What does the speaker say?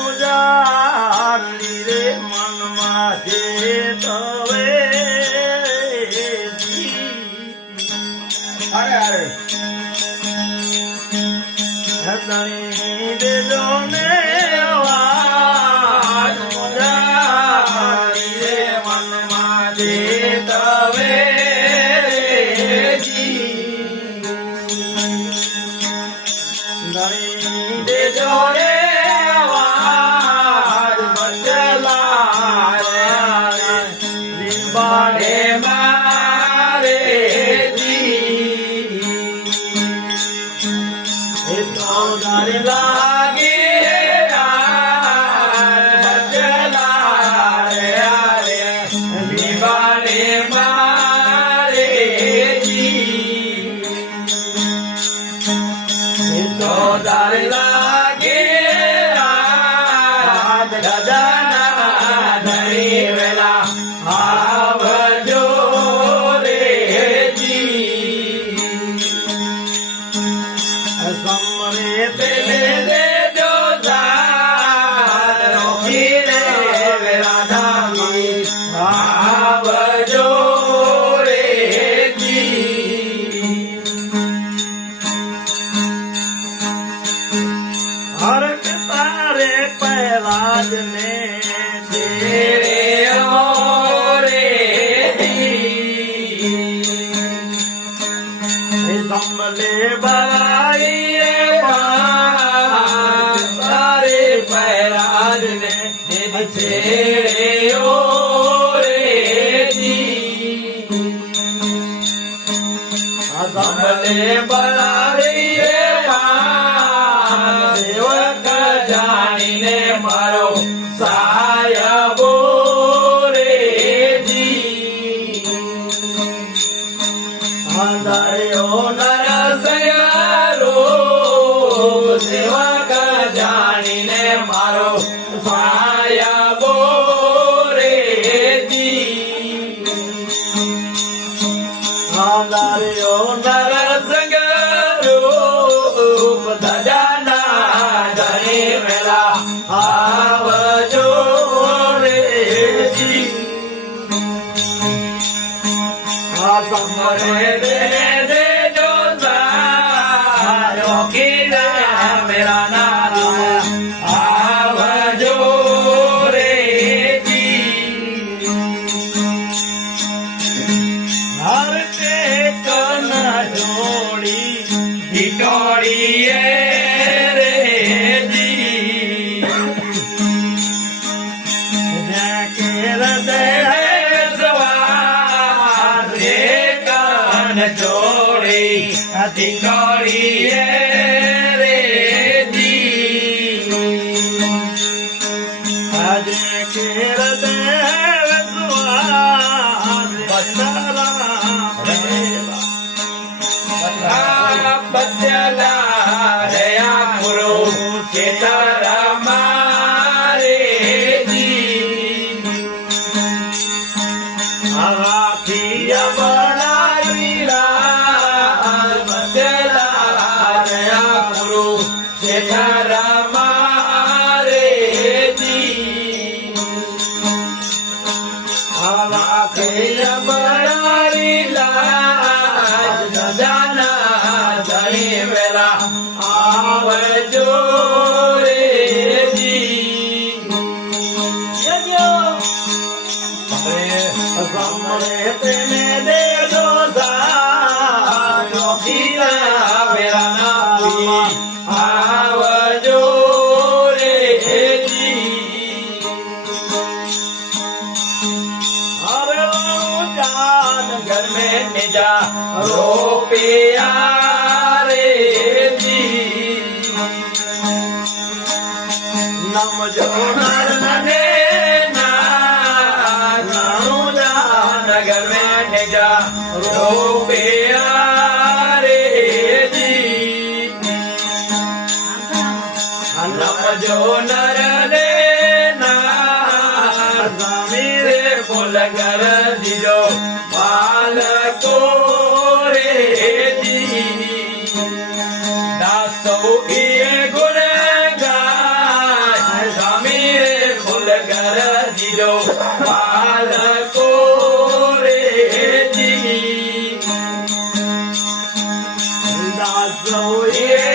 મુજારી રે મનમાં જે તવે અરે અરે ધણી દેજો ને અવાજ મુજારી રે મનમાં જે તવે ધણી દેજો રે અવાજ બચલા બાડે મારે તો દારે લાગે બચલા રે બાડે મારે તો દારે લાગે દાદાના ધણી વેલા આવજો રે જી સમરે પેલે દેજો ધાર રોકી રે વેલા ધામી આવજો રે જી હરક તારે પહેલા જ ને તેરે સંભલે બરાઈએ તારે પહેરાજ ને છેડે ઓ રે સંભલે બરાઈએ સેવક જાણીને મારો સાયબો રે જી અંધાર્યો નરસયારો સેવક જાણીને મારો સાયબો રે જી અંધાર્યો નરસયારો દાદાના ધણી વેલા આવજો રે જી સમરે દેજો સારો કીરા મેરા નારાયણ આવજો રે જી હર તે કન જોડી ઢીટોડીએ રે જી કે હૃદય જોડી ઢીટોડીએ રે જી આજે કે હૃદય સ્વાદ બચલા દયા પૂરો ચેતરા મારે જી આથી આવજો રે જી સમરે તેને દેજો સારો કીરા વેલા નામી આવજો રે જી અરે જાન ઘર में निजा रोपिया रे જી નમ જો નરને नगर में निजा रोपिया रे जी नम जो नर देना स्वामी रे बोल कर दियो बालको रे जी दासो ये गुण गाय દાસ સૌએ